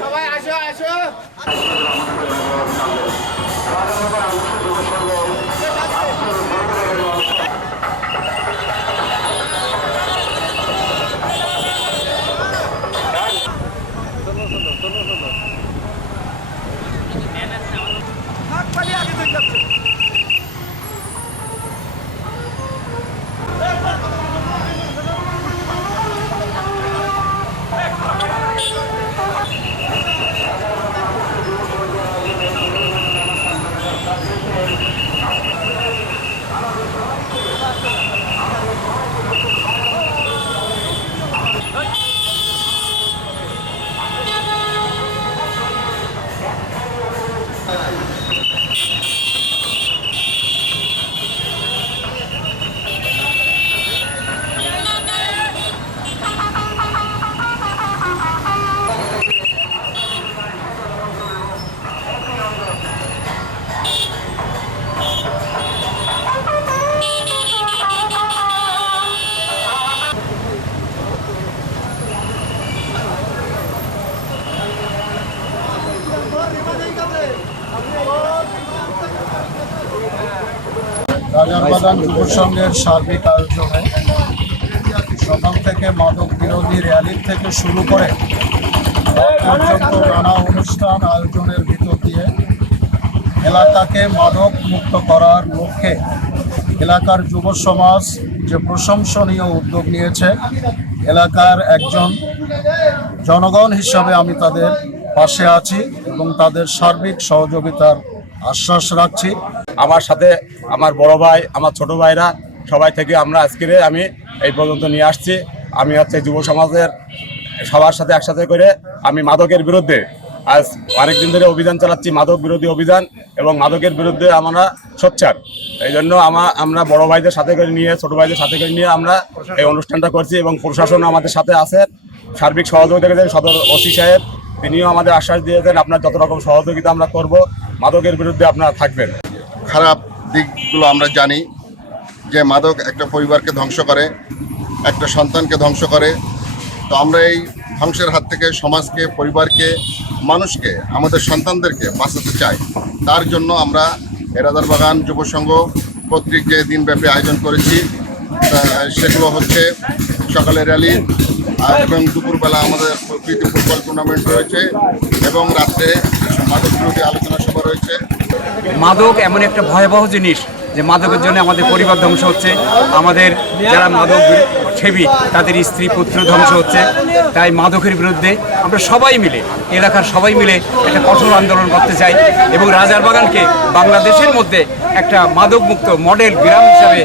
সবাই আসো আসো। রাজারবাগান যুব সংঘের সার্বিক আয়োজনে সকাল থেকে মাদক বিরোধী র্যালি থেকে শুরু করে পর্যন্ত নানা অনুষ্ঠান আয়োজনের ভিতর দিয়ে এলাকাকে মাদক মুক্ত করার লক্ষ্যে এলাকার যুব সমাজ যে প্রশংসনীয় উদ্যোগ নিয়েছে, এলাকার একজন জনগণ হিসাবে আমি তাদের পাশে আছি এবং তাদের সার্বিক সহযোগিতার আশ্বাস রাখছি। আমার সাথে আমার বড় ভাই, আমার ছোট ভাইরা সবাই থেকে আমরা আজকে আমি এই পর্যন্ত নিয়ে আসছি। আমি যুব সমাজের সবার সাথে একসাথে করে আমি মাদকের বিরুদ্ধে আজ অনেকদিন ধরে অভিযান চালাচ্ছি, মাদক বিরোধী অভিযান, এবং মাদকের বিরুদ্ধে আমরা সোচ্চার। এই জন্য আমরা বড় ভাইদের সাথে করে নিয়ে, ছোট ভাইদের সাথে করে নিয়ে আমরা এই অনুষ্ঠানটা করছি এবং প্রশাসন আমাদের সাথে আছে, সার্বিক সহযোগিতা করেছেন। সদর ওসি সাহেব তিনিও আমাদের আশ্বাস দিয়েছেন আপনার যত রকম সহযোগিতা আমরা করব, মাদকের বিরুদ্ধে আপনারা থাকবেন। খারাপ দিকগুলো আমরা জানি যে মাদক একটা পরিবারকে ধ্বংস করে, একটা সন্তানকে ধ্বংস করে। তো আমরা এই ধ্বংসের হাত থেকে সমাজকে, পরিবারকে, মানুষকে, আমাদের সন্তানদেরকে বাঁচাতে চাই। তার জন্য আমরা রাজারবাগান যুব সংঘ কর্তৃক যে দিনব্যাপী আয়োজন করেছি, সেগুলো হচ্ছে সকালে র্যালি এবং দুপুরবেলা আমাদের প্রীতি ফুটবল টুর্নামেন্ট রয়েছে এবং রাত্রে মাদক বিরোধী আলোচনা সভা রয়েছে। মাদক এমন একটা ভয়াবহ জিনিস যে মাদকের জন্য আমাদের পরিবার ধ্বংস হচ্ছে, আমাদের যারা মাদক সেবী তাদের স্ত্রী পুত্র ধ্বংস হচ্ছে। তাই মাদকের বিরুদ্ধে আমরা সবাই মিলে, এলাকার সবাই মিলে একটা কঠোর আন্দোলন করতে চাই এবং রাজারবাগানকে বাংলাদেশের মধ্যে একটা মাদক মুক্ত মডেল গ্রাম হিসাবে